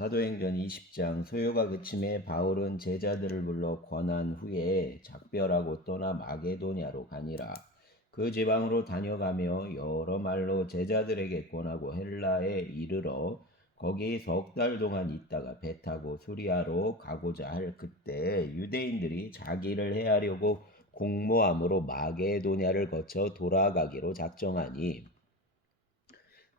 사도행전 20장. 소요가 그침에 바울은 제자들을 불러 권한 후에 작별하고 떠나 마게도냐로 가니라. 그 지방으로 다녀가며 여러 말로 제자들에게 권하고 헬라에 이르러 거기 석 달 동안 있다가 배 타고 수리아로 가고자 할 그때 유대인들이 자기를 해하려고 공모함으로 마게도냐를 거쳐 돌아가기로 작정하니,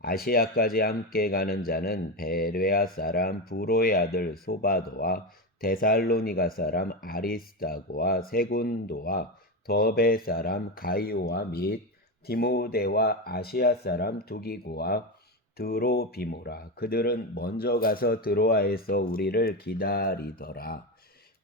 아시아까지 함께 가는 자는 베레아 사람 부로의 아들 소바도와 데살로니가 사람 아리스다고와 세군도와 더베 사람 가이오와 및 디모데와 아시아 사람 두기고와 드로비모라. 그들은 먼저 가서 드로아에서 우리를 기다리더라.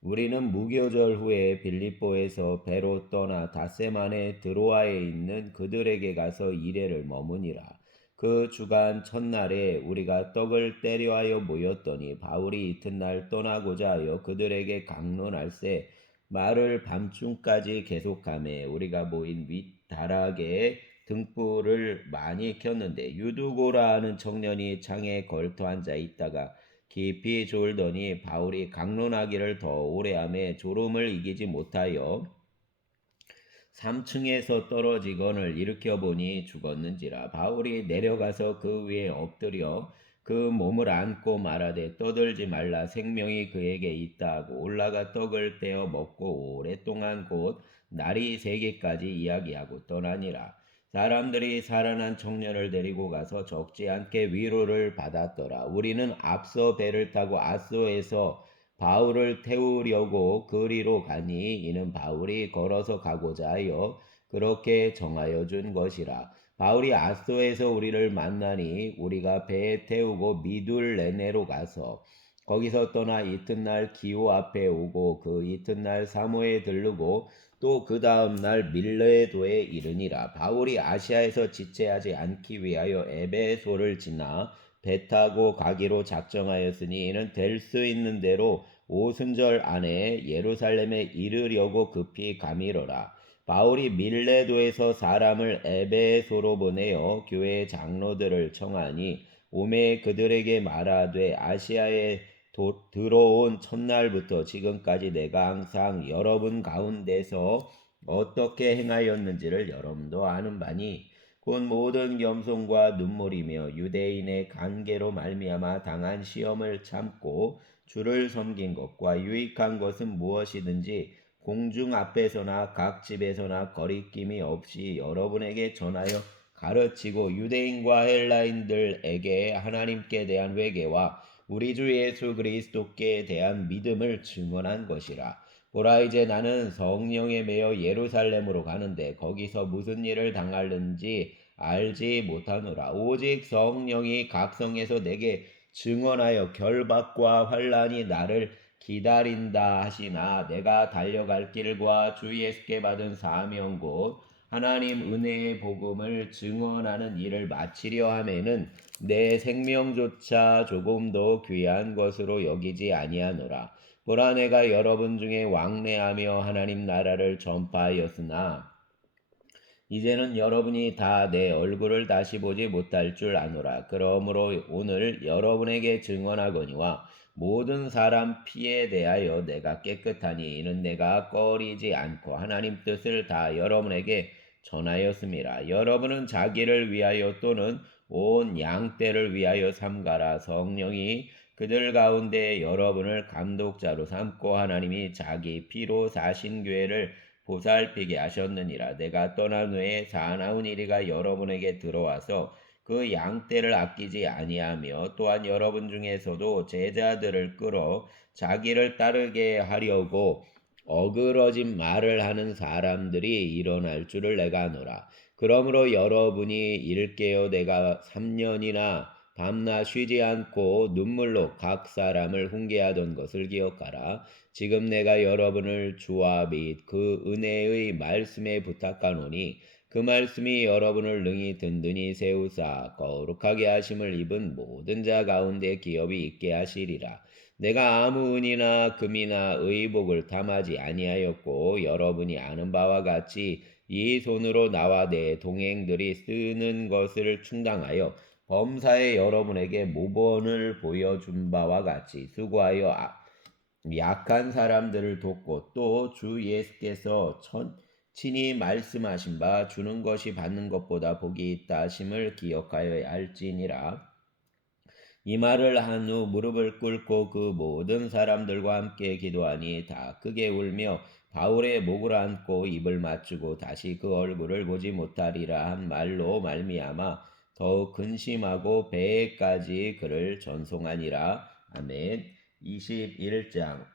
우리는 무교절 후에 빌립보에서 배로 떠나 닷새만에 드로아에 있는 그들에게 가서 이레를 머무니라. 그 주간 첫날에 우리가 떡을 때려하여 모였더니 바울이 이튿날 떠나고자 하여 그들에게 강론할세 말을 밤중까지 계속하매 우리가 모인 윗다락에 등불을 많이 켰는데 유두고라 하는 청년이 창에 걸터 앉아 있다가 깊이 졸더니 바울이 강론하기를 더 오래 하매 졸음을 이기지 못하여 3층에서 떨어지건을 일으켜 보니 죽었는지라. 바울이 내려가서 그 위에 엎드려 그 몸을 안고 말하되 떠들지 말라, 생명이 그에게 있다 하고 올라가 떡을 떼어 먹고 오랫동안 곧 날이 새기까지 이야기하고 떠나니라. 사람들이 살아난 청년을 데리고 가서 적지 않게 위로를 받았더라. 우리는 앞서 배를 타고 아소에서 바울을 태우려고 그리로 가니 이는 바울이 걸어서 가고자 하여 그렇게 정하여 준 것이라. 바울이 아소에서 우리를 만나니 우리가 배에 태우고 미둘레네로 가서 거기서 떠나 이튿날 기호 앞에 오고 그 이튿날 사모에 들르고 또 그 다음 날 밀레도에 이르니라. 바울이 아시아에서 지체하지 않기 위하여 에베소를 지나 배 타고 가기로 작정하였으니 이는 될 수 있는 대로 오순절 안에 예루살렘에 이르려고 급히 가미러라. 바울이 밀레도에서 사람을 에베소로 보내어 교회 장로들을 청하니 오매 그들에게 말하되 아시아에 들어온 첫날부터 지금까지 내가 항상 여러분 가운데서 어떻게 행하였는지를 여러분도 아는 바니 곧 모든 겸손과 눈물이며 유대인의 관계로 말미암아 당한 시험을 참고 주를 섬긴 것과 유익한 것은 무엇이든지 공중 앞에서나 각 집에서나 거리낌이 없이 여러분에게 전하여 가르치고 유대인과 헬라인들에게 하나님께 대한 회개와 우리 주 예수 그리스도께 대한 믿음을 증언한 것이라. 보라, 이제 나는 성령에 매여 예루살렘으로 가는데 거기서 무슨 일을 당하는지 알지 못하노라. 오직 성령이 각성에서 내게 증언하여 결박과 환난이 나를 기다린다 하시나 내가 달려갈 길과 주 예수께 받은 사명 곧 하나님 은혜의 복음을 증언하는 일을 마치려 하면은 내 생명조차 조금도 귀한 것으로 여기지 아니하노라. 보라, 내가 여러분 중에 왕래하며 하나님 나라를 전파하였으나 이제는 여러분이 다 내 얼굴을 다시 보지 못할 줄 아노라. 그러므로 오늘 여러분에게 증언하거니와 모든 사람 피에 대하여 내가 깨끗하니 이는 내가 꺼리지 않고 하나님 뜻을 다 여러분에게 전하였습니다. 여러분은 자기를 위하여 또는 온 양떼를 위하여 삼가라. 성령이 그들 가운데 여러분을 감독자로 삼고 하나님이 자기 피로 사신 교회를 보살피게 하셨느니라. 내가 떠난 후에 사나운 이리가 여러분에게 들어와서 그 양떼를 아끼지 아니하며 또한 여러분 중에서도 제자들을 끌어 자기를 따르게 하려고 어그러진 말을 하는 사람들이 일어날 줄을 내가 아노라. 그러므로 여러분이 일깨어 내가 3년이나 밤낮 쉬지 않고 눈물로 각 사람을 훈계하던 것을 기억하라. 지금 내가 여러분을 주와 및 그 은혜의 말씀에 부탁하노니 그 말씀이 여러분을 능히 든든히 세우사 거룩하게 하심을 입은 모든 자 가운데 기업이 있게 하시리라. 내가 아무 은이나 금이나 의복을 탐하지 아니하였고 여러분이 아는 바와 같이 이 손으로 나와 내 동행들이 쓰는 것을 충당하여 범사에 여러분에게 모범을 보여준 바와 같이 수고하여 약한 사람들을 돕고 또 주 예수께서 친히 말씀하신 바 주는 것이 받는 것보다 복이 있다 하심을 기억하여야 할지니라. 이 말을 한 후 무릎을 꿇고 그 모든 사람들과 함께 기도하니 다 크게 울며 바울의 목을 안고 입을 맞추고 다시 그 얼굴을 보지 못하리라 한 말로 말미암아 더욱 근심하고 배에까지 그를 전송하니라. 아멘. 21장.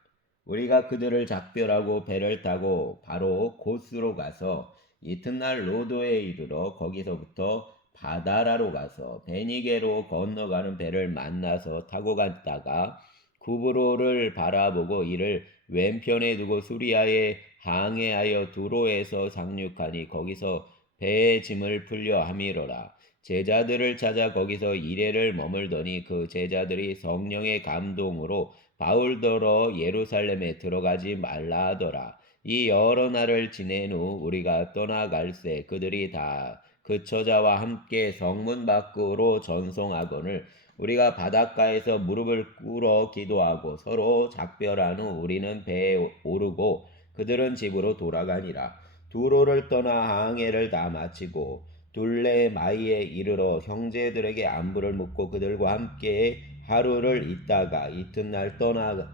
우리가 그들을 작별하고 배를 타고 바로 고스로 가서 이튿날 로도에 이르러 거기서부터 바다라로 가서 베니게로 건너가는 배를 만나서 타고 갔다가 구브로를 바라보고 이를 왼편에 두고 수리아에 항해하여 두로에서 상륙하니 거기서 배의 짐을 풀려 함이로라. 제자들을 찾아 거기서 이레를 머물더니 그 제자들이 성령의 감동으로 바울더러 예루살렘에 들어가지 말라 하더라. 이 여러 날을 지낸 후 우리가 떠나갈새 그들이 다 그 처자와 함께 성문 밖으로 전송하거늘 우리가 바닷가에서 무릎을 꿇어 기도하고 서로 작별한 후 우리는 배에 오르고 그들은 집으로 돌아가니라. 두로를 떠나 항해를 다 마치고 둘레마이에 이르러 형제들에게 안부를 묻고 그들과 함께 하루를 있다가 이튿날 떠나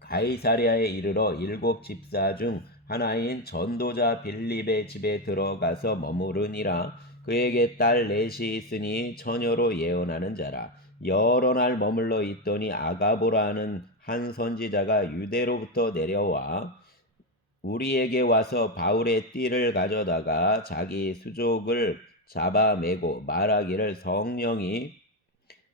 가이사랴에 이르러 7집사 중 하나인 전도자 빌립의 집에 들어가서 머무르니라. 그에게 딸 넷이 있으니 처녀로 예언하는 자라. 여러 날 머물러 있더니 아가보라는 한 선지자가 유대로부터 내려와 우리에게 와서 바울의 띠를 가져다가 자기 수족을 잡아매고 말하기를 성령이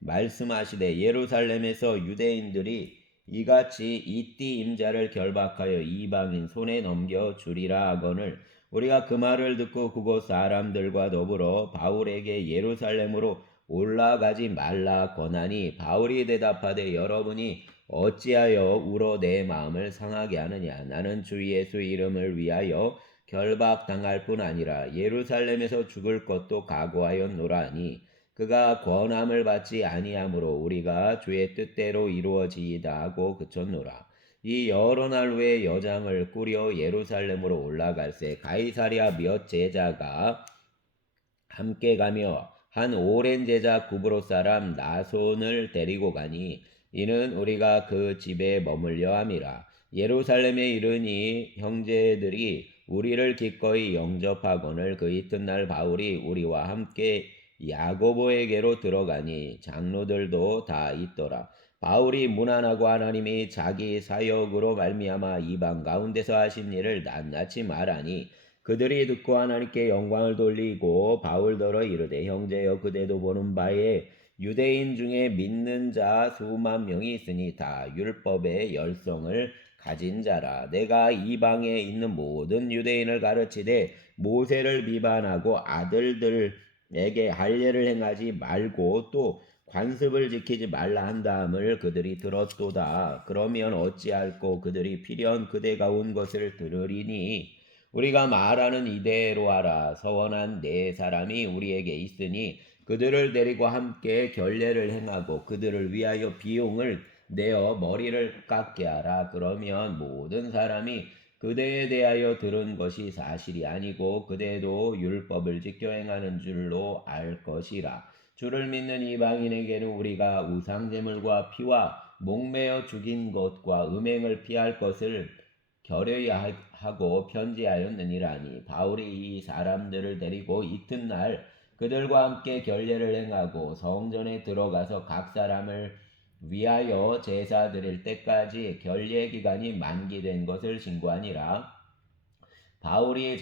말씀하시되 예루살렘에서 유대인들이 이같이 이 띠 임자를 결박하여 이방인 손에 넘겨 주리라 하거늘 우리가 그 말을 듣고 그곳 사람들과 더불어 바울에게 예루살렘으로 올라가지 말라 권하니 바울이 대답하되 여러분이 어찌하여 울어 내 마음을 상하게 하느냐. 나는 주 예수 이름을 위하여 결박당할 뿐 아니라 예루살렘에서 죽을 것도 각오하였노라 하니 그가 권함을 받지 아니하므로 우리가 주의 뜻대로 이루어지이다 하고 그쳤노라. 이 여러 날 후에 여장을 꾸려 예루살렘으로 올라갈새 가이사랴 몇 제자가 함께 가며 한 오랜 제자 구브로 사람 나손을 데리고 가니 이는 우리가 그 집에 머물려 함이라. 예루살렘에 이르니 형제들이 우리를 기꺼이 영접하거늘 그 이튿날 바울이 우리와 함께 야고보에게로 들어가니 장로들도 다 있더라. 바울이 무난하고 하나님이 자기 사역으로 말미암아 이방 가운데서 하신 일을 낱낱이 말하니 그들이 듣고 하나님께 영광을 돌리고 바울더러 이르되 형제여 그대도 보는 바에 유대인 중에 믿는 자 수만 명이 있으니 다 율법의 열성을 가진 자라. 내가 이방에 있는 모든 유대인을 가르치되 모세를 비반하고 아들들에게 할례를 행하지 말고 또 관습을 지키지 말라 한다함을 그들이 들었도다. 그러면 어찌할꼬 그들이 필연 그대가 온 것을 들으리니 우리가 말하는 이대로 하라. 서원한 네 사람이 우리에게 있으니 그들을 데리고 함께 결례를 행하고 그들을 위하여 비용을 내어 머리를 깎게 하라. 그러면 모든 사람이 그대에 대하여 들은 것이 사실이 아니고 그대도 율법을 지켜 행하는 줄로 알 것이라. 주를 믿는 이방인에게는 우리가 우상제물과 피와 목매어 죽인 것과 음행을 피할 것을 결여히 하고 편지하였느니라니. 바울이 이 사람들을 데리고 이튿날 그들과 함께 결례를 행하고 성전에 들어가서 각 사람을 위하여 제사 드릴 때까지 결례 기간이 만기된 것을 신고하니라. 바울이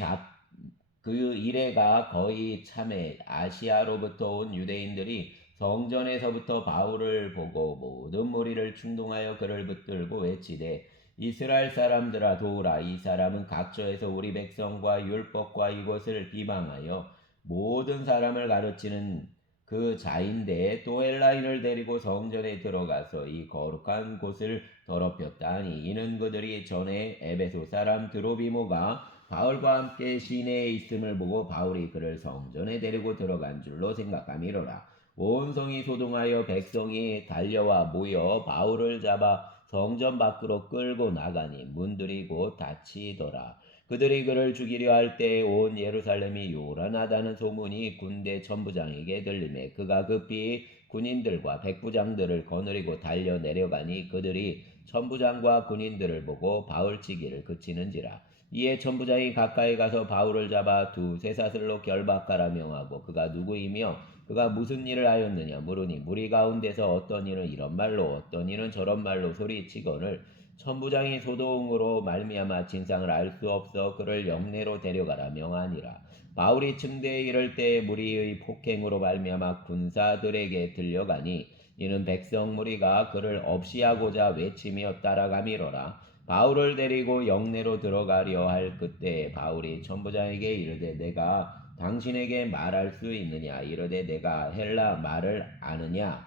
그 이래가 거의 참에 아시아로부터 온 유대인들이 성전에서부터 바울을 보고 모든 무리를 충동하여 그를 붙들고 외치되 이스라엘 사람들아 도우라. 이 사람은 각처에서 우리 백성과 율법과 이것을 비방하여 모든 사람을 가르치는 그 자인데 또 헬라인을 데리고 성전에 들어가서 이 거룩한 곳을 더럽혔다 하니 이는 그들이 전에 에베소 사람 드로비모가 바울과 함께 시내에 있음을 보고 바울이 그를 성전에 데리고 들어간 줄로 생각함이로라. 온 성이 소동하여 백성이 달려와 모여 바울을 잡아 성전 밖으로 끌고 나가니 문들이 곧 닫히더라. 그들이 그를 죽이려 할 때 온 예루살렘이 요란하다는 소문이 군대 천부장에게 들리매 그가 급히 군인들과 백부장들을 거느리고 달려 내려가니 그들이 천부장과 군인들을 보고 바울치기를 그치는지라. 이에 천부장이 가까이 가서 바울을 잡아 두세 사슬로 결박하라 명하고 그가 누구이며 그가 무슨 일을 하였느냐 물으니 무리 가운데서 어떤 이는 이런 말로 어떤 이는 저런 말로 소리치거늘 천부장이 소동으로 말미암아 진상을 알 수 없어 그를 영내로 데려가라 명하니라. 바울이 층대에 이를 때 무리의 폭행으로 말미암아 군사들에게 들려가니 이는 백성 무리가 그를 없이하고자 외치며 따라가미로라. 바울을 데리고 영내로 들어가려 할 그때 바울이 천부장에게 이르되 내가 당신에게 말할 수 있느냐 이르되 내가 헬라 말을 아느냐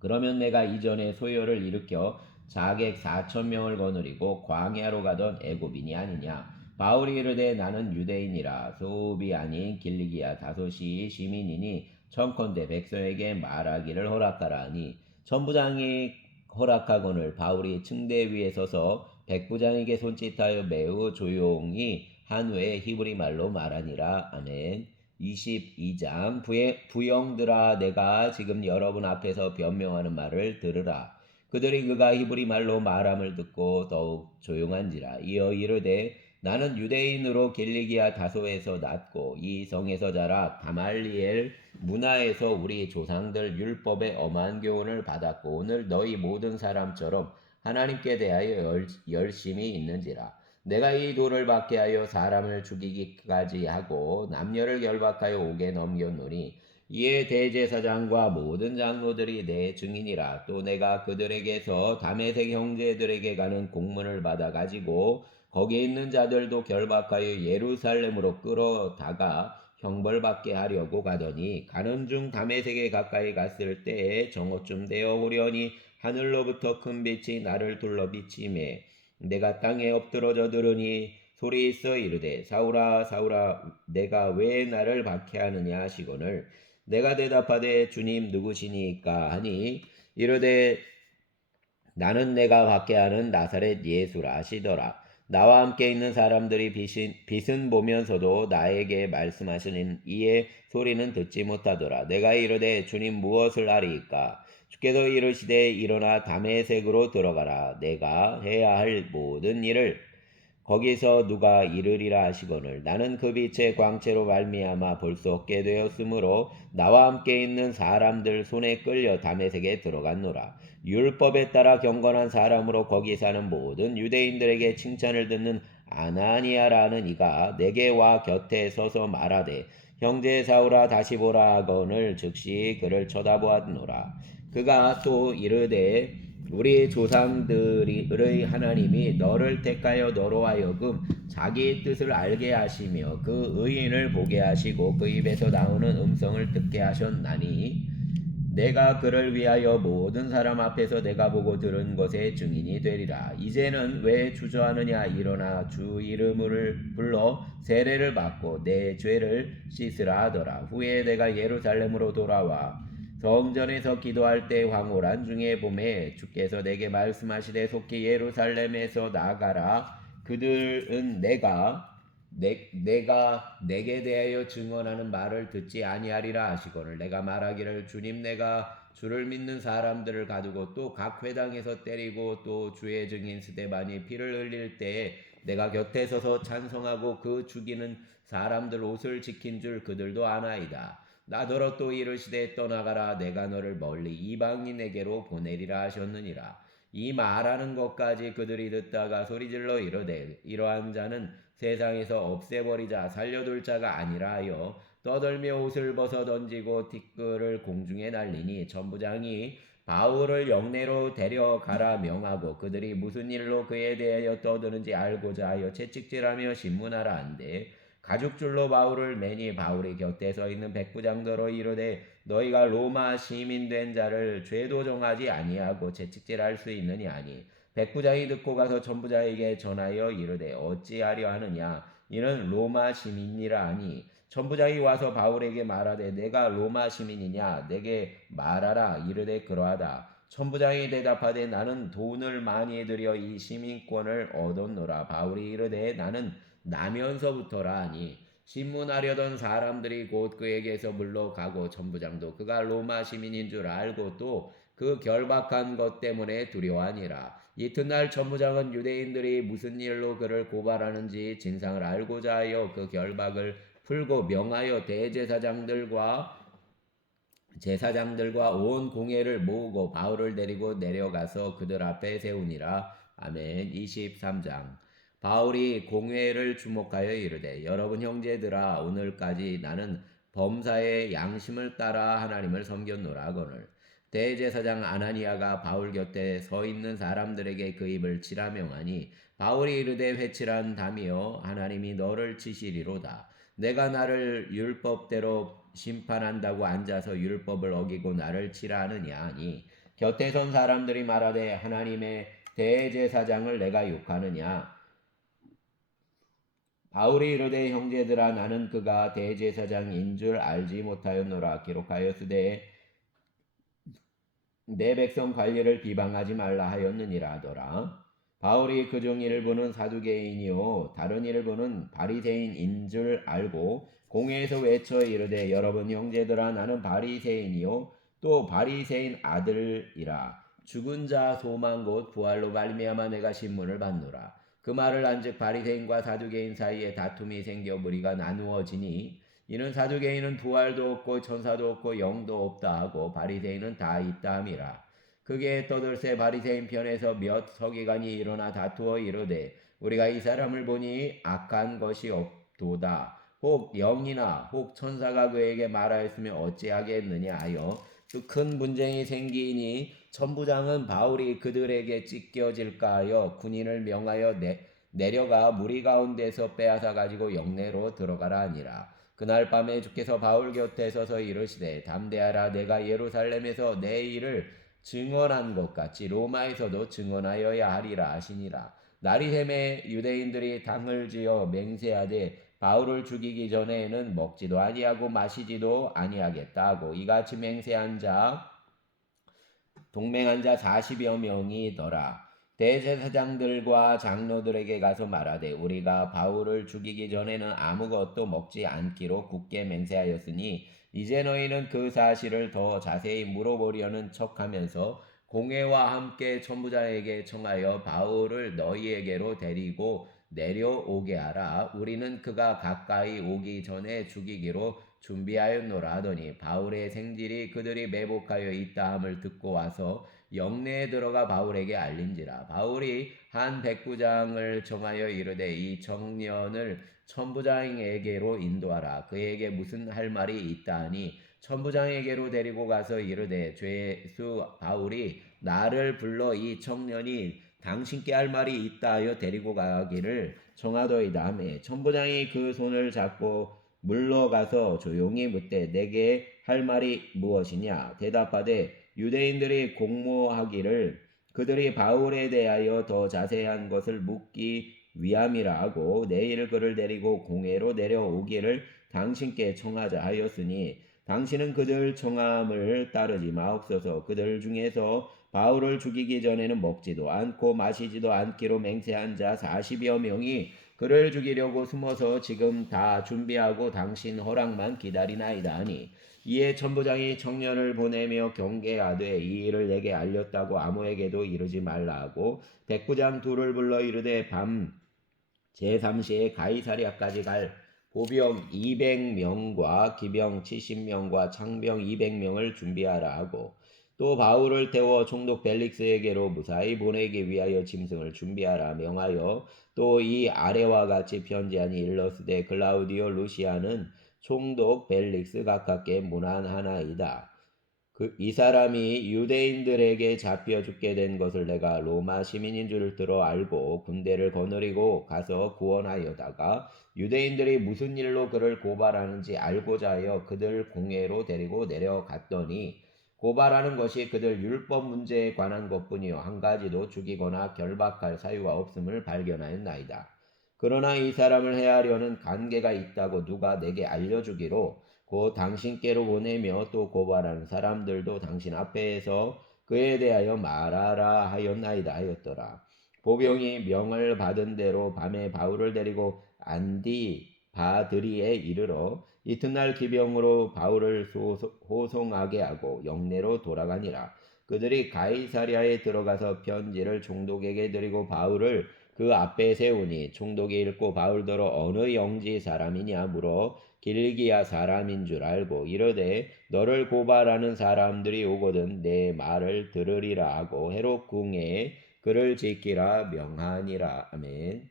그러면 내가 이전에 소요를 일으켜 자객 4,000명을 거느리고 광야로 가던 애굽인이 아니냐. 바울이 이르되 나는 유대인이라 소읍이 아닌 길리기아 다소시 시민이니 청컨대 백성에게 말하기를 허락하라 하니 천부장이 허락하거늘 바울이 층대 위에 서서 백부장에게 손짓하여 매우 조용히 한 후에 히브리 말로 말하니라. 아멘. 22장 부영들아 내가 지금 여러분 앞에서 변명하는 말을 들으라. 그들이 그가 히브리 말로 말함을 듣고 더욱 조용한지라. 이어 이르되 나는 유대인으로 길리기아 다소에서 났고 이 성에서 자라 가말리엘 문화에서 우리 조상들 율법의 엄한 교훈을 받았고 오늘 너희 모든 사람처럼 하나님께 대하여 열심히 있는지라. 내가 이 돌을 받게 하여 사람을 죽이기까지 하고 남녀를 결박하여 옥에 넘겼노니 이에 대제사장과 모든 장로들이 내 증인이라. 또 내가 그들에게서 다메섹 형제들에게 가는 공문을 받아 가지고 거기 있는 자들도 결박하여 예루살렘으로 끌어다가 형벌받게 하려고 가더니 가는 중 다메섹에 가까이 갔을 때에 정오쯤 되어 오려니 하늘로부터 큰 빛이 나를 둘러 비치매 내가 땅에 엎드러져 들으니 소리 있어 이르되 사울아 사울아 내가 왜 나를 박해하느냐 하시거늘 내가 대답하되 주님 누구시니까 하니 이르되 나는 내가 박해하는 나사렛 예수라 하시더라. 나와 함께 있는 사람들이 빛은 보면서도 나에게 말씀하시는 이의 소리는 듣지 못하더라. 내가 이르되 주님 무엇을 하리이까? 주께서 이르시되 일어나 다메섹으로 들어가라. 내가 해야 할 모든 일을 거기서 누가 이르리라 하시거늘 나는 그 빛의 광채로 말미암아 볼 수 없게 되었으므로 나와 함께 있는 사람들 손에 끌려 다메섹에 들어갔노라. 율법에 따라 경건한 사람으로 거기 사는 모든 유대인들에게 칭찬을 듣는 아나니아라는 이가 내게 와 곁에 서서 말하되 형제 사울아 다시 보라 하거늘 즉시 그를 쳐다보았노라. 그가 또 이르되 우리 조상들의 하나님이 너를 택하여 너로 하여금 자기의 뜻을 알게 하시며 그 의인을 보게 하시고 그 입에서 나오는 음성을 듣게 하셨나니 내가 그를 위하여 모든 사람 앞에서 내가 보고 들은 것의 증인이 되리라. 이제는 왜 주저하느냐 일어나 주 이름을 불러 세례를 받고 내 죄를 씻으라 하더라. 후에 내가 예루살렘으로 돌아와 성전에서 기도할 때 황홀한 중에 봄에 주께서 내게 말씀하시되 속히 예루살렘에서 나가라. 그들은 내가 내게 대하여 증언하는 말을 듣지 아니하리라 하시거늘 내가 말하기를 주님 내가 주를 믿는 사람들을 가두고 또 각 회당에서 때리고 또 주의 증인 스데반이 피를 흘릴 때에 내가 곁에 서서 찬송하고 그 죽이는 사람들 옷을 지킨 줄 그들도 아나이다. 나더러 또 이르시되 떠나가라 내가 너를 멀리 이방인에게로 보내리라 하셨느니라. 이 말하는 것까지 그들이 듣다가 소리질러 이르되 이러한 자는 세상에서 없애버리자 살려둘 자가 아니라 하여 떠들며 옷을 벗어 던지고 티끌을 공중에 날리니 천부장이 바울을 영내로 데려가라 명하고 그들이 무슨 일로 그에 대하여 떠드는지 알고자 하여 채찍질하며 신문하라 한데 가죽줄로 바울을 매니 바울이 곁에 서 있는 백부장더러 이르되 너희가 로마 시민 된 자를 죄도 정하지 아니하고 채찍질할 수 있느냐 하니 백부장이 듣고 가서 천부장에게 전하여 이르되 어찌하려 하느냐 이는 로마 시민이라 하니 천부장이 와서 바울에게 말하되 내가 로마 시민이냐 내게 말하라 이르되 그러하다. 천부장이 대답하되 나는 돈을 많이 들여 이 시민권을 얻었노라. 바울이 이르되 나는 나면서부터라 하니 신문하려던 사람들이 곧 그에게서 물러가고 천부장도 그가 로마 시민인 줄 알고 또 그 결박한 것 때문에 두려워하니라. 이튿날 천부장은 유대인들이 무슨 일로 그를 고발하는지 진상을 알고자 하여 그 결박을 풀고 명하여 제사장들과 온 공회를 모으고 바울을 데리고 내려가서 그들 앞에 세우니라. 아멘. 23장. 바울이 공회를 주목하여 이르되 여러분 형제들아 오늘까지 나는 범사의 양심을 따라 하나님을 섬겼노라거늘. 대제사장 아나니아가 바울 곁에 서 있는 사람들에게 그 입을 치라 명하니 바울이 이르되 회칠한 담이여 하나님이 너를 치시리로다. 내가 나를 율법대로 심판한다고 앉아서 율법을 어기고 나를 치라 하느냐 하니 곁에 선 사람들이 말하되 하나님의 대제사장을 내가 욕하느냐. 바울이 이르되 형제들아 나는 그가 대제사장인 줄 알지 못하였노라. 기록하였으되 내 백성 관리를 비방하지 말라 하였느니라 하더라. 바울이 그중 일부는 사두개인이요 다른 일부는 바리새인인 줄 알고 공회에서 외쳐 이르되 여러분 형제들아 나는 바리새인이요 또 바리새인 아들이라. 죽은 자 소망 곧 부활로 말미암아 내가 신문을 받노라. 그 말을 한즉 바리새인과 사두개인 사이에 다툼이 생겨 무리가 나누어지니 이는 사두개인은 부활도 없고 천사도 없고 영도 없다 하고 바리새인은 다 있다 함이라. 그게 떠들새 바리새인 편에서 몇 서기관이 일어나 다투어 이르되 우리가 이 사람을 보니 악한 것이 없도다. 혹 영이나 혹 천사가 그에게 말하였으면 어찌하겠느냐 하여 그 큰 분쟁이 생기니 천부장은 바울이 그들에게 찢겨질까 하여 군인을 명하여 내려가 무리 가운데서 빼앗아 가지고 영내로 들어가라 하니라. 그날 밤에 주께서 바울 곁에 서서 이르시되 담대하라. 내가 예루살렘에서 내 일을 증언한 것 같이 로마에서도 증언하여야 하리라 하시니라. 날이 새매 유대인들이 당을 지어 맹세하되 바울을 죽이기 전에는 먹지도 아니하고 마시지도 아니하겠다 하고 이같이 맹세한 자 동맹한 자 40여 명이더라. 대제사장들과 장로들에게 가서 말하되 우리가 바울을 죽이기 전에는 아무것도 먹지 않기로 굳게 맹세하였으니 이제 너희는 그 사실을 더 자세히 물어보려는 척하면서 공회와 함께 천부장에게 청하여 바울을 너희에게로 데리고 내려오게 하라. 우리는 그가 가까이 오기 전에 죽이기로 준비하였노라 하더니 바울의 생질이 그들이 매복하여 있다함을 듣고 와서 영내에 들어가 바울에게 알린지라. 바울이 한 백부장을 정하여 이르되 이 청년을 천부장에게로 인도하라. 그에게 무슨 할 말이 있다 하니 천부장에게로 데리고 가서 이르되 죄수 바울이 나를 불러 이 청년이 당신께 할 말이 있다 하여 데리고 가기를 청하더이다 하매 천부장이 그 손을 잡고 물러가서 조용히 묻되 내게 할 말이 무엇이냐. 대답하되 유대인들이 공모하기를 그들이 바울에 대하여 더 자세한 것을 묻기 위함이라 하고 내일 그를 데리고 공회로 내려오기를 당신께 청하자 하였으니 당신은 그들 청함을 따르지 마옵소서. 그들 중에서 바울을 죽이기 전에는 먹지도 않고 마시지도 않기로 맹세한 자 40여 명이 그를 죽이려고 숨어서 지금 다 준비하고 당신 허락만 기다리나이다 하니 이에 천부장이 청년을 보내며 경계하되 이 일을 내게 알렸다고 아무에게도 이르지 말라 하고 백부장 둘을 불러 이르되 밤 제3시에 가이사랴까지 갈 보병 200명과 기병 70명과 창병 200명을 준비하라 하고 또 바울을 태워 총독 벨릭스에게로 무사히 보내기 위하여 짐승을 준비하라 명하여 또 이 아래와 같이 편지하니 일러스되 글라우디오 루시아는 총독 벨릭스 가깝게 문안하나이다. 이 사람이 유대인들에게 잡혀 죽게 된 것을 내가 로마 시민인 줄 들어 알고 군대를 거느리고 가서 구원하여다가 유대인들이 무슨 일로 그를 고발하는지 알고자 하여 그들 공회로 데리고 내려갔더니 고발하는 것이 그들 율법 문제에 관한 것뿐이요 한 가지도 죽이거나 결박할 사유가 없음을 발견하였나이다. 그러나 이 사람을 해하려는 관계가 있다고 누가 내게 알려주기로 곧 당신께로 보내며 또 고발하는 사람들도 당신 앞에서 그에 대하여 말하라 하였나이다 하였더라. 보병이 명을 받은 대로 밤에 바울을 데리고 안디바드리에 이르러 이튿날 기병으로 바울을 호송하게 하고 영내로 돌아가니라. 그들이 가이사랴에 들어가서 편지를 총독에게 드리고 바울을 그 앞에 세우니 총독이 읽고 바울더러 어느 영지 사람이냐 물어 길기야 사람인 줄 알고 이르되 너를 고발하는 사람들이 오거든 내 말을 들으리라 하고 헤롯 궁에 그를 지키라 명하니라. 아멘.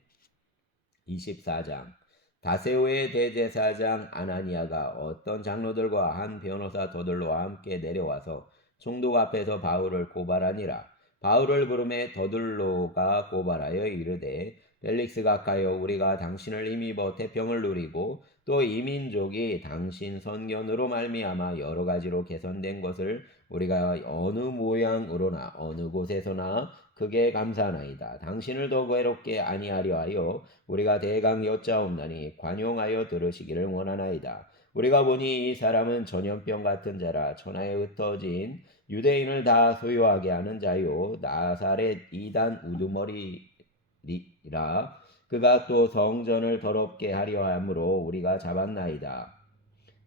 24장. 다세오의 대제사장 아나니아가 어떤 장로들과 한 변호사 더들로와 함께 내려와서 총독 앞에서 바울을 고발하니라. 바울을 부르매 더들로가 고발하여 이르되 벨릭스가 가여 우리가 당신을 힘입어 태평을 누리고 또 이 민족이 당신 선견으로 말미암아 여러 가지로 개선된 것을 우리가 어느 모양으로나 어느 곳에서나 크게 감사하나이다. 당신을 더 괴롭게 아니하려 하여 우리가 대강 여짜옵나니 관용하여 들으시기를 원하나이다. 우리가 보니 이 사람은 전염병 같은 자라 천하에 흩어진 유대인을 다 소유하게 하는 자요 나사렛 이단 우두머리라. 그가 또 성전을 더럽게 하려 함으로 우리가 잡았나이다.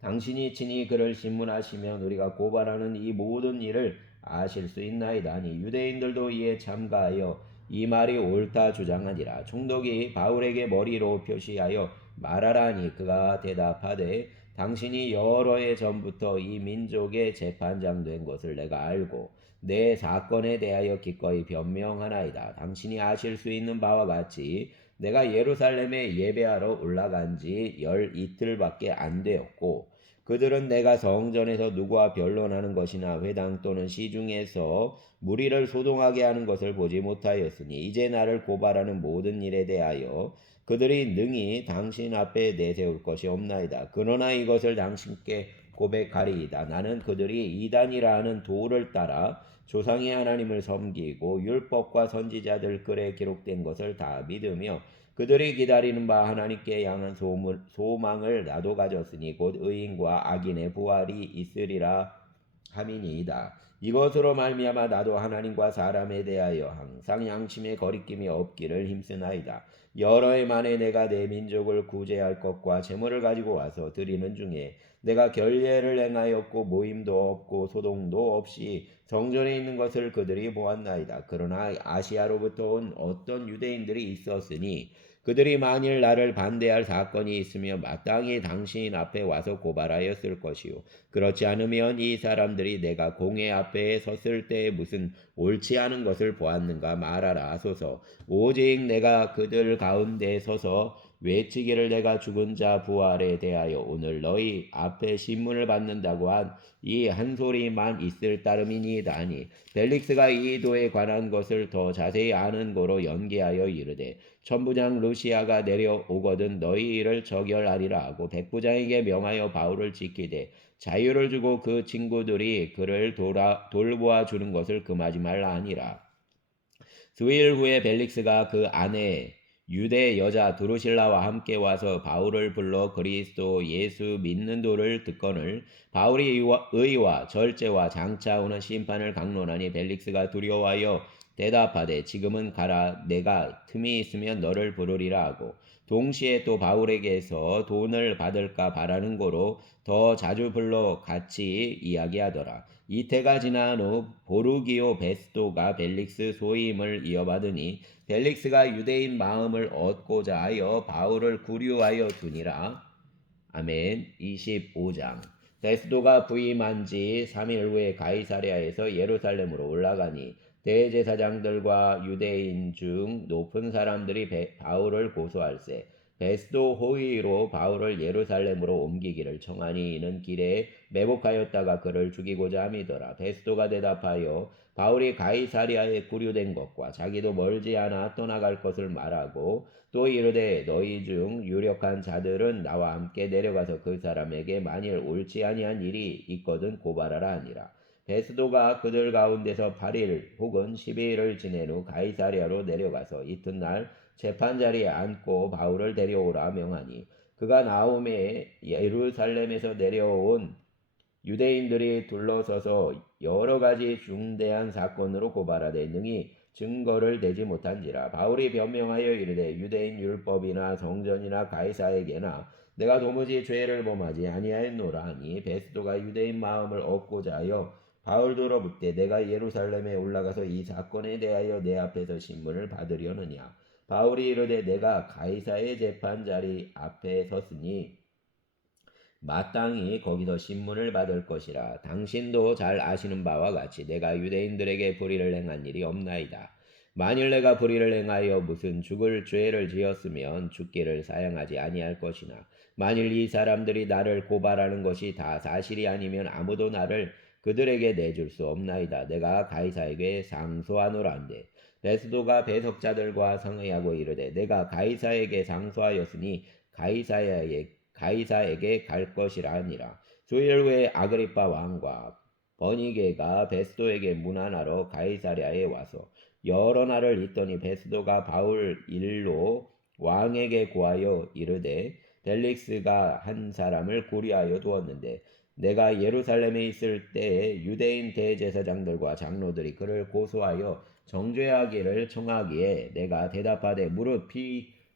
당신이 친히 그를 신문하시면 우리가 고발하는 이 모든 일을 아실 수 있나이다 하니 유대인들도 이에 참가하여 이 말이 옳다 주장하니라. 총독이 바울에게 머리로 표시하여 말하라니 그가 대답하되 당신이 여러 해 전부터 이 민족의 재판장 된 것을 내가 알고 내 사건에 대하여 기꺼이 변명하나이다. 당신이 아실 수 있는 바와 같이 내가 예루살렘에 예배하러 올라간 지 이틀밖에 안 되었고 그들은 내가 성전에서 누구와 변론하는 것이나 회당 또는 시중에서 무리를 소동하게 하는 것을 보지 못하였으니 이제 나를 고발하는 모든 일에 대하여 그들이 능히 당신 앞에 내세울 것이 없나이다. 그러나 이것을 당신께 고백하리이다. 나는 그들이 이단이라 하는 도를 따라 조상의 하나님을 섬기고 율법과 선지자들 글에 기록된 것을 다 믿으며 그들이 기다리는 바 하나님께 향한 소망을 나도 가졌으니 곧 의인과 악인의 부활이 있으리라 함이니이다. 이것으로 말미암아 나도 하나님과 사람에 대하여 항상 양심의 거리낌이 없기를 힘쓰나이다. 여러 해 만에 내가 내 민족을 구제할 것과 재물을 가지고 와서 드리는 중에 내가 결례를 행하였고 모임도 없고 소동도 없이 성전에 있는 것을 그들이 보았나이다. 그러나 아시아로부터 온 어떤 유대인들이 있었으니 그들이 만일 나를 반대할 사건이 있으며 마땅히 당신 앞에 와서 고발하였을 것이요 그렇지 않으면 이 사람들이 내가 공회 앞에 섰을 때 무슨 옳지 않은 것을 보았는가 말하라 하소서. 오직 내가 그들 가운데 서서 외치기를 내가 죽은 자 부활에 대하여 오늘 너희 앞에 신문을 받는다고 한 이 한 소리만 있을 따름이니이다 하니 벨릭스가 이 도에 관한 것을 더 자세히 아는 거로 연기하여 이르되 천부장 루시아가 내려오거든 너희 일을 처결하리라 하고 백부장에게 명하여 바울을 지키되 자유를 주고 그 친구들이 그를 돌보아 주는 것을 금하지 말라 하니라. 수일 후에 벨릭스가 그 아내 유대 여자 드루실라와 함께 와서 바울을 불러 그리스도 예수 믿는 도를 듣거늘 바울이 의와 절제와 장차 오는 심판을 강론하니 벨릭스가 두려워하여 대답하되 지금은 가라 내가 틈이 있으면 너를 부르리라 하고 동시에 또 바울에게서 돈을 받을까 바라는 거로 더 자주 불러 같이 이야기하더라. 이태가 지난 후 보르기오 베스도가 벨릭스 소임을 이어받으니 벨릭스가 유대인 마음을 얻고자 하여 바울을 구류하여 두니라. 아멘. 25장. 베스도가 부임한 지 3일 후에 가이사랴에서 예루살렘으로 올라가니 대제사장들과 유대인 중 높은 사람들이 바울을 고소할세 베스도 호의로 바울을 예루살렘으로 옮기기를 청하니 이는 길에 매복하였다가 그를 죽이고자 함이더라. 베스도가 대답하여 바울이 가이사랴에 구류된 것과 자기도 멀지 않아 떠나갈 것을 말하고 또 이르되 너희 중 유력한 자들은 나와 함께 내려가서 그 사람에게 만일 옳지 아니한 일이 있거든 고발하라 하니라. 베스도가 그들 가운데서 8일 혹은 12일을 지낸 후 가이사랴로 내려가서 이튿날 재판자리에 앉고 바울을 데려오라 명하니 그가 나오매 예루살렘에서 내려온 유대인들이 둘러서서 여러 가지 중대한 사건으로 고발하되 능히 증거를 대지 못한지라. 바울이 변명하여 이르되 유대인 율법이나 성전이나 가이사에게나 내가 도무지 죄를 범하지 아니하였노라 하니 베스도가 유대인 마음을 얻고자 하여 바울더러 묻되 내가 예루살렘에 올라가서 이 사건에 대하여 내 앞에서 신문을 받으려느냐. 바울이 이르되 내가 가이사의 재판자리 앞에 섰으니 마땅히 거기서 신문을 받을 것이라. 당신도 잘 아시는 바와 같이 내가 유대인들에게 불의를 행한 일이 없나이다. 만일 내가 불의를 행하여 무슨 죽을 죄를 지었으면 죽기를 사양하지 아니할 것이나 만일 이 사람들이 나를 고발하는 것이 다 사실이 아니면 아무도 나를 그들에게 내줄 수 없나이다. 내가 가이사에게 상소하노라 한데 베스도가 배석자들과 상의하고 이르되 내가 가이사에게 상소하였으니 가이사에게 갈 것이라 하니라. 수일 후에 아그리파 왕과 버니게가 베스도에게 문안하러 가이사랴에 와서 여러 날을 있더니 베스도가 바울 일로 왕에게 고하여 이르되 델릭스가 한 사람을 고리하여 두었는데 내가 예루살렘에 있을 때에 유대인 대제사장들과 장로들이 그를 고소하여 정죄하기를 청하기에 내가 대답하되 무릇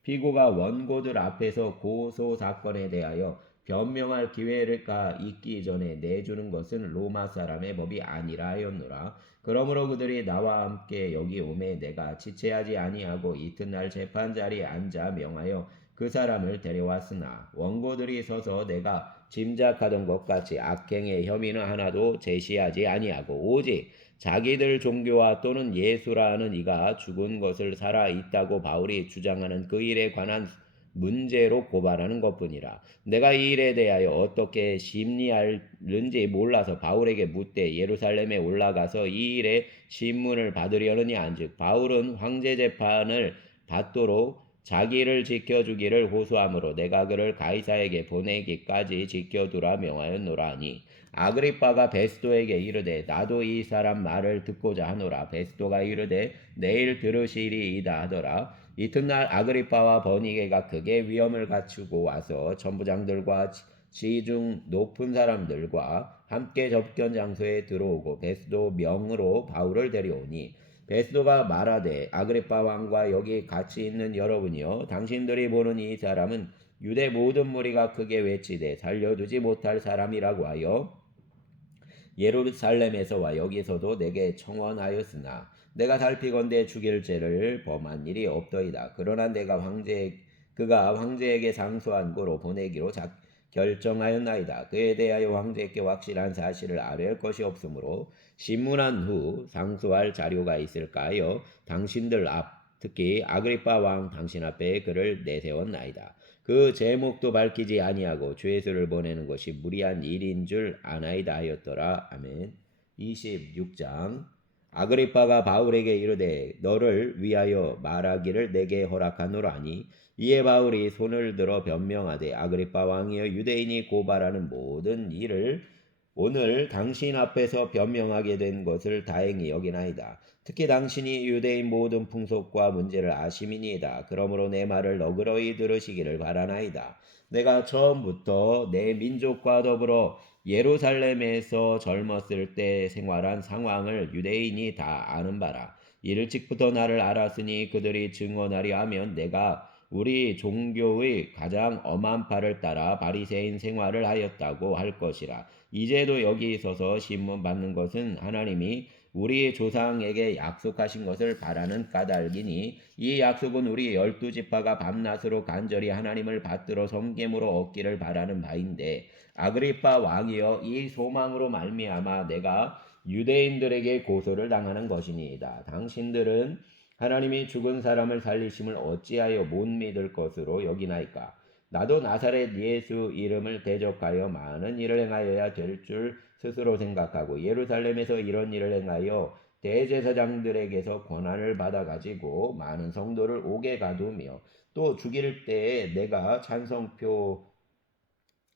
피고가 원고들 앞에서 고소 사건에 대하여 변명할 기회가 있기 전에 내주는 것은 로마 사람의 법이 아니라 하였노라. 그러므로 그들이 나와 함께 여기 오매 내가 지체하지 아니하고 이튿날 재판자리에 앉아 명하여 그 사람을 데려왔으나 원고들이 서서 내가 짐작하던 것 같이 악행의 혐의는 하나도 제시하지 아니하고 오직 자기들 종교와 또는 예수라 하는 이가 죽은 것을 살아 있다고 바울이 주장하는 그 일에 관한 문제로 고발하는 것뿐이라. 내가 이 일에 대하여 어떻게 심리하는지 몰라서 바울에게 묻되 예루살렘에 올라가서 이 일에 신문을 받으려느냐 한즉 바울은 황제 재판을 받도록 자기를 지켜주기를 호소하므로 내가 그를 가이사에게 보내기까지 지켜두라 명하였노라 하니 아그리빠가 베스도에게 이르되 나도 이 사람 말을 듣고자 하노라. 베스도가 이르되 내일 들으시리이다 하더라. 이튿날 아그리빠와 버니게가 크게 위험을 갖추고 와서 천부장들과 지중 높은 사람들과 함께 접견 장소에 들어오고 베스도 명으로 바울을 데려오니 베스도가 말하되 아그리빠 왕과 여기 같이 있는 여러분이여 당신들이 보는 이 사람은 유대 모든 무리가 크게 외치되 살려두지 못할 사람이라고 하여 예루살렘에서와 여기서도 내게 청원하였으나 내가 살피건대 죽일 죄를 범한 일이 없더이다. 그러나 그가 황제에게 상소한 고로 보내기로 결정하였나이다. 그에 대하여 황제께 확실한 사실을 아뢰할 것이 없으므로 신문한 후 상소할 자료가 있을까 하여 당신들 앞 특히 아그리빠 왕 당신 앞에 그를 내세웠나이다. 그 제목도 밝히지 아니하고 죄수를 보내는 것이 무리한 일인 줄 아나이다 하였더라. 아멘. 26장 아그리빠가 바울에게 이르되 너를 위하여 말하기를 내게 허락하노라 하니 이에 바울이 손을 들어 변명하되 아그리빠 왕이여 유대인이 고발하는 모든 일을 오늘 당신 앞에서 변명하게 된 것을 다행히 여기나이다. 특히 당신이 유대인 모든 풍속과 문제를 아심이니이다. 그러므로 내 말을 너그러이 들으시기를 바라나이다. 내가 처음부터 내 민족과 더불어 예루살렘에서 젊었을 때 생활한 상황을 유대인이 다 아는 바라. 일찍부터 나를 알았으니 그들이 증언하려 하면 내가 우리 종교의 가장 엄한 바를 따라 바리새인 생활을 하였다고 할 것이라. 이제도 여기 있어서 신문 받는 것은 하나님이 우리 조상에게 약속하신 것을 바라는 까닭이니 이 약속은 우리 12지파가 밤낮으로 간절히 하나님을 받들어 섬김으로 얻기를 바라는 바인데 아그리빠 왕이여 이 소망으로 말미암아 내가 유대인들에게 고소를 당하는 것이니이다. 당신들은 하나님이 죽은 사람을 살리심을 어찌하여 못 믿을 것으로 여기나이까? 나도 나사렛 예수 이름을 대적하여 많은 일을 행하여야 될 줄 스스로 생각하고 예루살렘에서 이런 일을 행하여 대제사장들에게서 권한을 받아가지고 많은 성도를 옥에 가두며 또 죽일 때에 내가 찬성표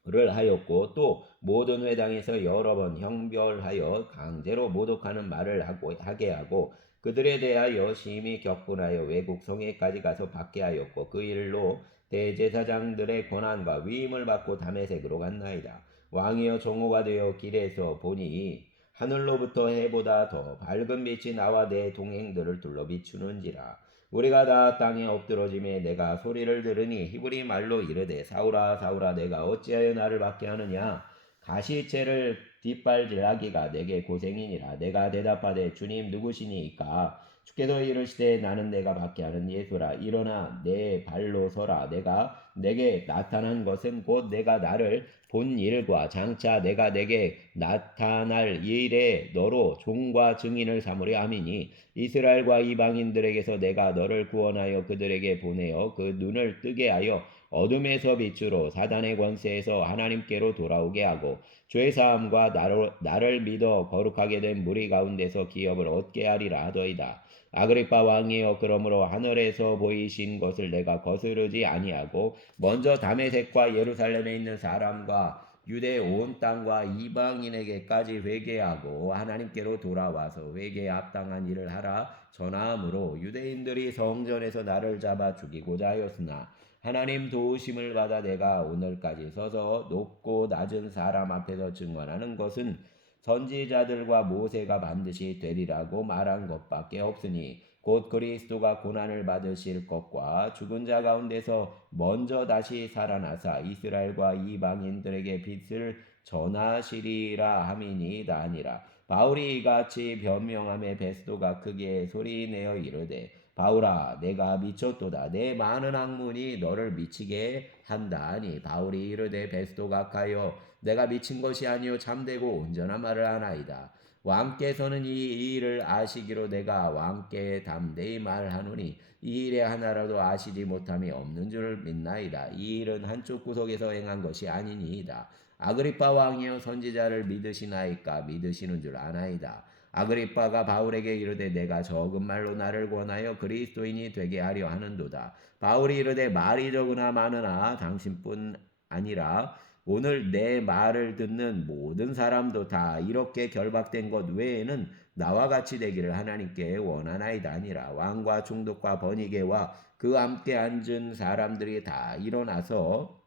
를 하였고 또 모든 회당에서 여러 번 형별하여 강제로 모독하는 말을 하게 하고 그들에 대하여 심히 격분하여 외국 성에까지 가서 받게 하였고 그 일로 대제사장들의 권한과 위임을 받고 다메섹으로 갔나이다. 왕이여 정오가 되어 길에서 보니 하늘로부터 해보다 더 밝은 빛이 나와 내 동행들을 둘러 비추는지라. 우리가 다 땅에 엎드러짐에 내가 소리를 들으니 히브리 말로 이르되 사울아 사울아 내가 어찌하여 나를 받게 하느냐. 가시채를 뒷발질하기가 내게 고생이니라. 내가 대답하되 주님 누구시니이까. 주께서 이르시되 나는 내가 받게 하는 예수라. 일어나 내 발로 서라. 내가 내게 나타난 것은 곧 내가 나를 본 일과 장차 내가 내게 나타날 일에 너로 종과 증인을 삼으려 함이니 이스라엘과 이방인들에게서 내가 너를 구원하여 그들에게 보내어 그 눈을 뜨게 하여 어둠에서 빛으로 사단의 권세에서 하나님께로 돌아오게 하고 죄사함과 나를 믿어 거룩하게 된 무리 가운데서 기업을 얻게 하리라 하더이다. 아그리파 왕이여 그러므로 하늘에서 보이신 것을 내가 거스르지 아니하고 먼저 다메섹과 예루살렘에 있는 사람과 유대 온 땅과 이방인에게까지 회개하고 하나님께로 돌아와서 회개에 합당한 일을 하라 전하므로 유대인들이 성전에서 나를 잡아 죽이고자 하였으나 하나님 도우심을 받아 내가 오늘까지 서서 높고 낮은 사람 앞에서 증언하는 것은 선지자들과 모세가 반드시 되리라고 말한 것밖에 없으니 곧 그리스도가 고난을 받으실 것과 죽은 자 가운데서 먼저 다시 살아나사 이스라엘과 이방인들에게 빛을 전하시리라 함이니이다 아니라. 바울이 이같이 변명함에 베스도가 크게 소리내어 이르되 바울아 내가 미쳤도다. 내 많은 학문이 너를 미치게 한다니. 바울이 이르되 베스도가 가여 내가 미친 것이 아니요 참되고 온전한 말을 하나이다. 왕께서는 이 일을 아시기로 내가 왕께 담대히 말하노니 이 일에 하나라도 아시지 못함이 없는 줄 믿나이다. 이 일은 한쪽 구석에서 행한 것이 아니니이다. 아그리파 왕이여 선지자를 믿으시나이까. 믿으시는 줄 아나이다. 아그리파가 바울에게 이르되 내가 적은 말로 나를 권하여 그리스도인이 되게 하려 하는도다. 바울이 이르되 말이 적으나 많으나 당신뿐 아니라 오늘 내 말을 듣는 모든 사람도 다 이렇게 결박된 것 외에는 나와 같이 되기를 하나님께 원하나이다 아니라. 왕과 총독과 번이게와 그 함께 앉은 사람들이 다 일어나서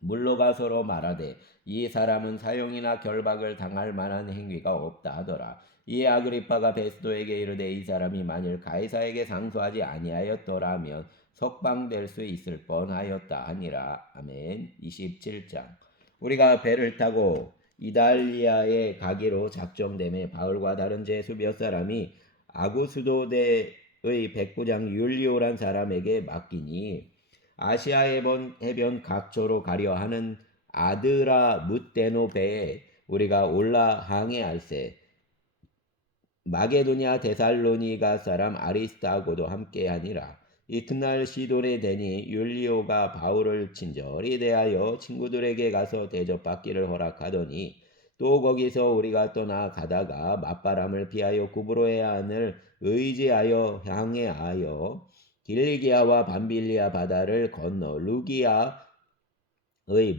물러가 서로 말하되 이 사람은 사형이나 결박을 당할 만한 행위가 없다 하더라. 이에 아그리파가 베스도에게 이르되 이 사람이 만일 가이사에게 상소하지 아니하였더라면 석방될 수 있을 뻔하였다 하니라. 아멘. 27장. 우리가 배를 타고 이달리아에 가기로 작정됨에 바울과 다른 제수 몇 사람이 아구수도대의 백부장 율리오란 사람에게 맡기니 아시아 해변 각초로 가려 하는 아드라 뭇데노 배에 우리가 올라 항해할세. 마게도냐 데살로니가 사람 아리스타고도 함께하니라. 이튿날 시돈에 대니 율리오가 바울을 친절히 대하여 친구들에게 가서 대접받기를 허락하더니 또 거기서 우리가 떠나 가다가 맞바람을 피하여 구브로에안을 의지하여 항해하여 길리기아와 밤빌리아 바다를 건너 루기아의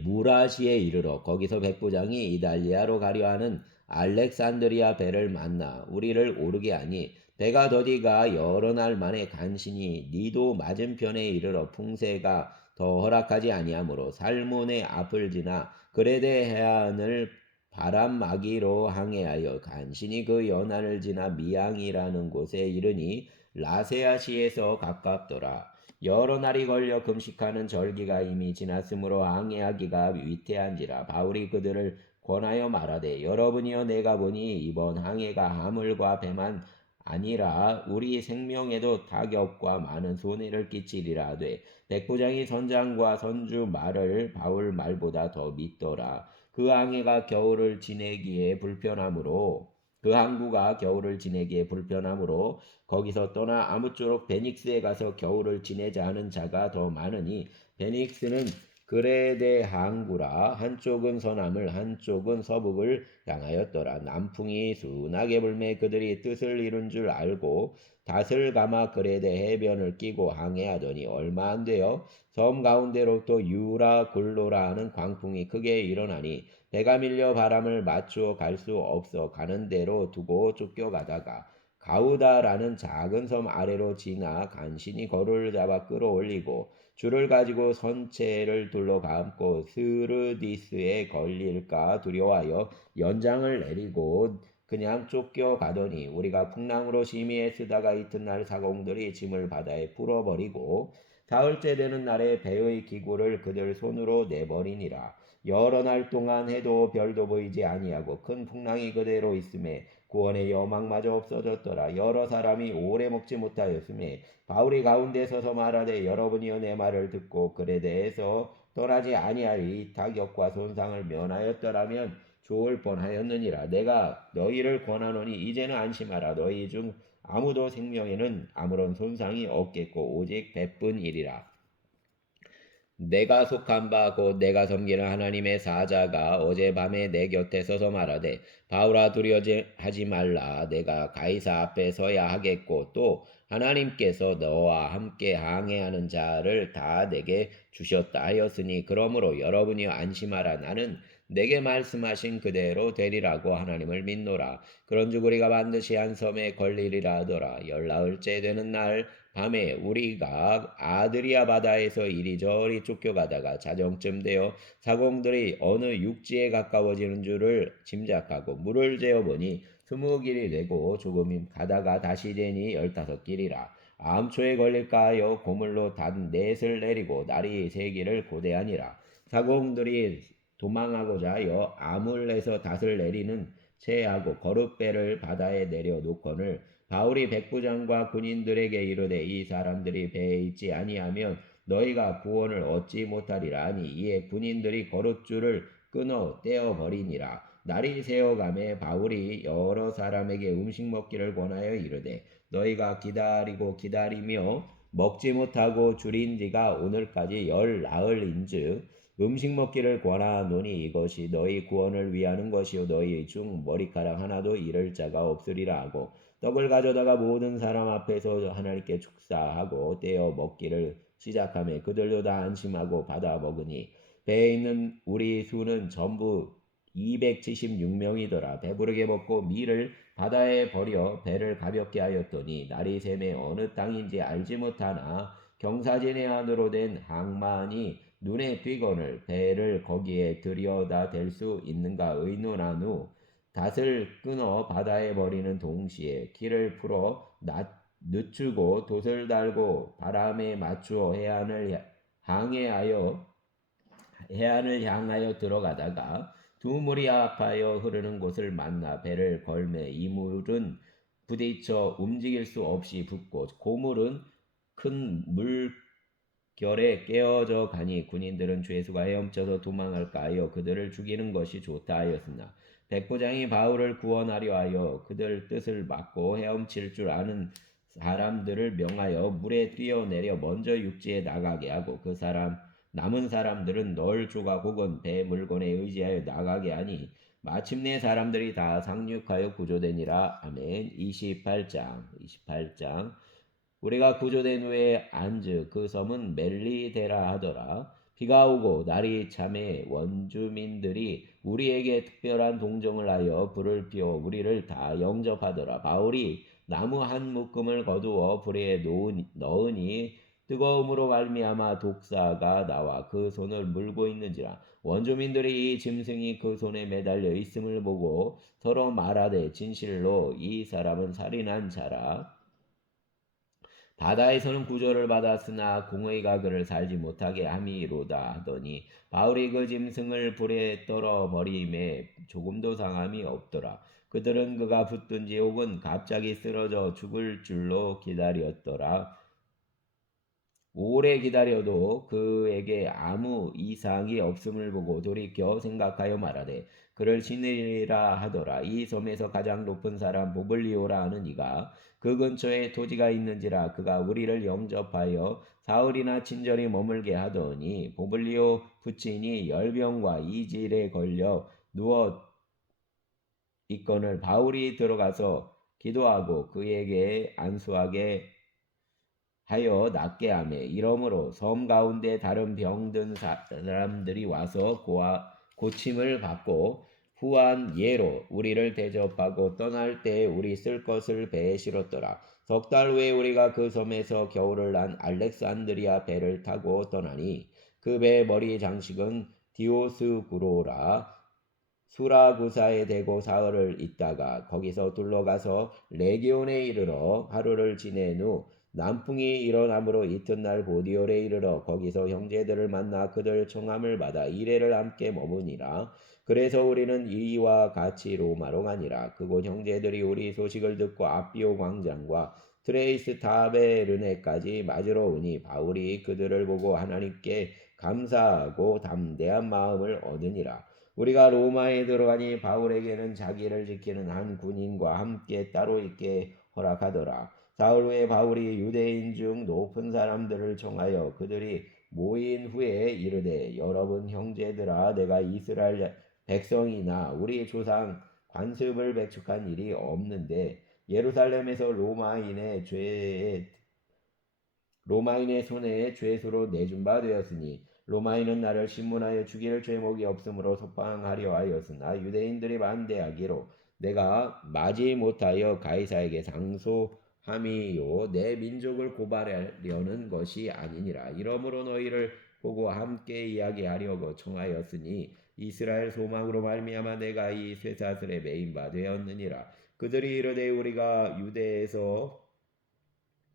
무라시에 이르러 거기서 백부장이 이달리아로 가려 하는 알렉산드리아 배를 만나 우리를 오르게 하니 배가 더디가 여러 날 만에 간신히 니도 맞은편에 이르러 풍세가 더 허락하지 아니하므로 살몬의 앞을 지나 그레데 해안을 바람막이로 항해하여 간신히 그 연안을 지나 미앙이라는 곳에 이르니 라세아시에서 가깝더라. 여러 날이 걸려 금식하는 절기가 이미 지났으므로 항해하기가 위태한지라. 바울이 그들을 권하여 말하되 여러분이여 내가 보니 이번 항해가 하물과 배만 아니라 우리 생명에도 타격과 많은 손해를 끼치리라 하되 백부장이 선장과 선주 말을 바울 말보다 더 믿더라. 그 항해가 겨울을 지내기에 불편하므로 그 항구가 겨울을 지내기에 불편하므로 거기서 떠나 아무쪼록 베닉스에 가서 겨울을 지내자 하는 자가 더 많으니 베닉스는 그레데 항구라. 한쪽은 서남을 한쪽은 서북을 향하였더라. 남풍이 순하게 불매 그들이 뜻을 이룬 줄 알고 닷을 감아 그레데 해변을 끼고 항해하더니 얼마 안 되어 섬 가운데로부터 유라 굴로라 하는 광풍이 크게 일어나니 배가 밀려 바람을 맞추어 갈 수 없어 가는 대로 두고 쫓겨가다가 가우다라는 작은 섬 아래로 지나 간신히 거루를 잡아 끌어올리고 줄을 가지고 선체를 둘러감고 스르디스에 걸릴까 두려워하여 연장을 내리고 그냥 쫓겨가더니 우리가 풍랑으로 심히 애쓰다가 이튿날 사공들이 짐을 바다에 풀어버리고 사흘째 되는 날에 배의 기구를 그들 손으로 내버리니라. 여러 날 동안 해도 별도 보이지 아니하고 큰 풍랑이 그대로 있음에 구원의 여망마저 없어졌더라. 여러 사람이 오래 먹지 못하였음에 바울이 가운데 서서 말하되 여러분이여 내 말을 듣고 그에 대해서 떠나지 아니하리 타격과 손상을 면하였더라면 좋을 뻔하였느니라. 내가 너희를 권하노니 이제는 안심하라. 너희 중 아무도 생명에는 아무런 손상이 없겠고 오직 배뿐이리라. 내가 속한 바 곧 내가 섬기는 하나님의 사자가 어젯밤에 내 곁에 서서 말하되 바울아 두려워하지 말라. 내가 가이사 앞에 서야 하겠고 또 하나님께서 너와 함께 항해하는 자를 다 내게 주셨다 하였으니 그러므로 여러분이 안심하라. 나는 내게 말씀하신 그대로 되리라고 하나님을 믿노라. 그런즉 우리가 반드시 한 섬에 걸리리라 하더라. 열나흘째 되는 날 밤에 우리가 아드리아 바다에서 이리저리 쫓겨가다가 자정쯤 되어 사공들이 어느 육지에 가까워지는 줄을 짐작하고 물을 재어보니 20길이 되고 조금 가다가 다시 되니 15길이라. 암초에 걸릴까 하여 고물로 단 넷을 내리고 날이 세기를 고대하니라. 사공들이 도망하고자 하여 아물에서 닷을 내리는 채하고 거룻배를 바다에 내려 놓거늘 바울이 백부장과 군인들에게 이르되 이 사람들이 배에 있지 아니하면 너희가 구원을 얻지 못하리라 하니 이에 군인들이 거룻줄을 끊어 떼어버리니라. 날이 새어가매 바울이 여러 사람에게 음식 먹기를 권하여 이르되 너희가 기다리고 기다리며 먹지 못하고 줄인 지가 오늘까지 10나흘인즉 음식 먹기를 권하노니 이것이 너희 구원을 위하는 것이요 너희 중 머리카락 하나도 잃을 자가 없으리라 하고 떡을 가져다가 모든 사람 앞에서 하나님께 축사하고 떼어 먹기를 시작하며 그들도 다 안심하고 받아 먹으니 배에 있는 우리 수는 전부 276명이더라. 배부르게 먹고 밀을 바다에 버려 배를 가볍게 하였더니 날이 새매 어느 땅인지 알지 못하나 경사진의 안으로 된 항만이 눈에 띄거늘 배를 거기에 들여다 댈 수 있는가 의논한 후 닷을 끊어 바다에 버리는 동시에 길을 풀어 늦추고 돛을 달고 바람에 맞추어 해안을 향하여 들어가다가 두 물이 합하여 흐르는 곳을 만나 배를 걸매 이 물은 부딪혀 움직일 수 없이 붓고 고물은 큰 물결에 깨어져 가니 군인들은 죄수가 헤엄쳐서 도망할까 하여 그들을 죽이는 것이 좋다 하였으나 백부장이 바울을 구원하려 하여 그들 뜻을 막고 헤엄칠 줄 아는 사람들을 명하여 물에 뛰어내려 먼저 육지에 나가게 하고 남은 사람들은 널 조각 혹은 배 물건에 의지하여 나가게 하니 마침내 사람들이 다 상륙하여 구조되니라. 아멘. 28장 우리가 구조된 후에 안즉 그 섬은 멜리데라 하더라. 비가 오고 날이 참해 원주민들이 우리에게 특별한 동정을 하여 불을 피워 우리를 다 영접하더라. 바울이 나무 한 묶음을 거두어 불에 넣으니 뜨거움으로 말미암아 독사가 나와 그 손을 물고 있는지라. 원주민들이 이 짐승이 그 손에 매달려 있음을 보고 서로 말하되 진실로 이 사람은 살인한 자라. 바다에서는 구조를 받았으나 공의가 그를 살지 못하게 함이로다 하더니 바울이 그 짐승을 불에 떨어버림에 조금도 상함이 없더라. 그들은 그가 붙든지 혹은 갑자기 쓰러져 죽을 줄로 기다렸더라. 오래 기다려도 그에게 아무 이상이 없음을 보고 돌이켜 생각하여 말하되 그를 신이라 하더라. 이 섬에서 가장 높은 사람 보블리오라 하는 이가 그 근처에 토지가 있는지라 그가 우리를 영접하여 사흘이나 친절히 머물게 하더니 보블리오 부친이 열병과 이질에 걸려 누워 있거늘 바울이 들어가서 기도하고 그에게 안수하게 하여 낫게 하매 이러므로 섬 가운데 다른 병든 사람들이 와서 고침을 받고 후한 예로 우리를 대접하고 떠날 때 우리 쓸 것을 배에 실었더라. 석 달 후에 우리가 그 섬에서 겨울을 난 알렉산드리아 배를 타고 떠나니 그 배의 머리 장식은 디오스구로라. 수라구사에 대고 사흘을 있다가 거기서 둘러가서 레기온에 이르러 하루를 지낸 후 남풍이 일어남으로 이튿날 보디올에 이르러 거기서 형제들을 만나 그들 청함을 받아 이레를 함께 머무니라. 그래서 우리는 이와 같이 로마로 가니라. 그곳 형제들이 우리 소식을 듣고 아비오 광장과 트레이스 타베르네까지 맞으러 오니 바울이 그들을 보고 하나님께 감사하고 담대한 마음을 얻으니라. 우리가 로마에 들어가니 바울에게는 자기를 지키는 한 군인과 함께 따로 있게 허락하더라. 사흘 후에 바울이 유대인 중 높은 사람들을 청하여 그들이 모인 후에 이르되 여러분 형제들아 내가 이스라엘 백성이나 우리 조상 관습을 백축한 일이 없는데 예루살렘에서 로마인의 손에 죄수로 내준 바 되었으니 로마인은 나를 신문하여 죽일 죄목이 없으므로 석방하려 하였으나 유대인들이 반대하기로 내가 맞이 못하여 가이사에게 상소함이요 내 민족을 고발하려는 것이 아니니라. 이러므로 너희를 보고 함께 이야기하려고 청하였으니 이스라엘 소망으로 말미암아 내가 이 쇠사슬에 매인 바 되었느니라. 그들이 이르되 우리가 유대에서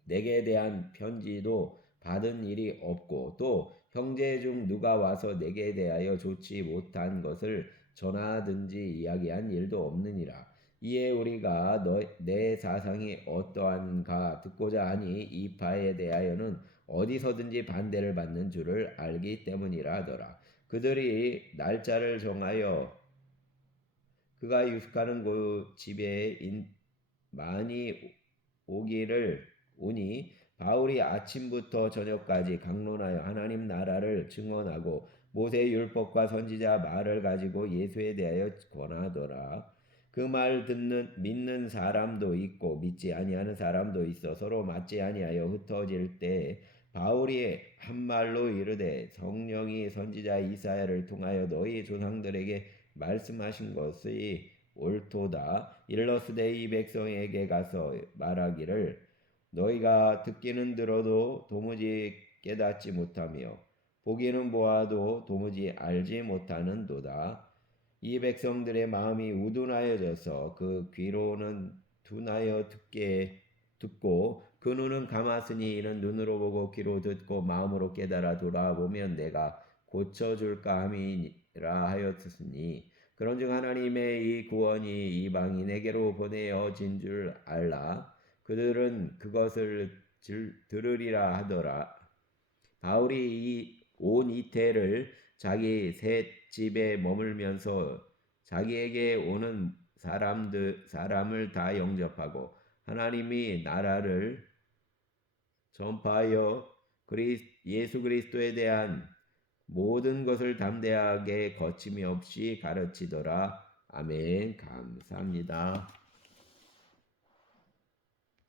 내게 대한 편지도 받은 일이 없고 또 형제 중 누가 와서 내게 대하여 좋지 못한 것을 전하든지 이야기한 일도 없느니라. 이에 우리가 내 사상이 어떠한가 듣고자 하니 이 바에 대하여는 어디서든지 반대를 받는 줄을 알기 때문이라 하더라. 그들이 날짜를 정하여 그가 유숙하는 그 집에 많이 오니 바울이 아침부터 저녁까지 강론하여 하나님 나라를 증언하고 모세의 율법과 선지자 말을 가지고 예수에 대하여 권하더라. 그 말 믿는 사람도 있고 믿지 아니하는 사람도 있어 서로 맞지 아니하여 흩어질 때 바울이 한 말로 이르되 성령이 선지자 이사야를 통하여 너희 조상들에게 말씀하신 것이 옳도다. 일러스되 이 백성에게 가서 말하기를 너희가 듣기는 들어도 도무지 깨닫지 못하며 보기는 보아도 도무지 알지 못하는도다. 이 백성들의 마음이 우둔하여져서 그 귀로는 둔하여 듣고 그 눈은 감았으니 이는 눈으로 보고 귀로 듣고 마음으로 깨달아 돌아보면 내가 고쳐줄까 함이라 하였으니 그런즉 하나님의 이 구원이 이방인에게로 보내어진 줄 알라. 그들은 그것을 들으리라 하더라. 바울이 온 이태를 자기 새 집에 머물면서 자기에게 오는 사람을 다 영접하고 하나님이 나라를 전파하여 예수 그리스도에 대한 모든 것을 담대하게 거침이 없이 가르치더라. 아멘. 감사합니다.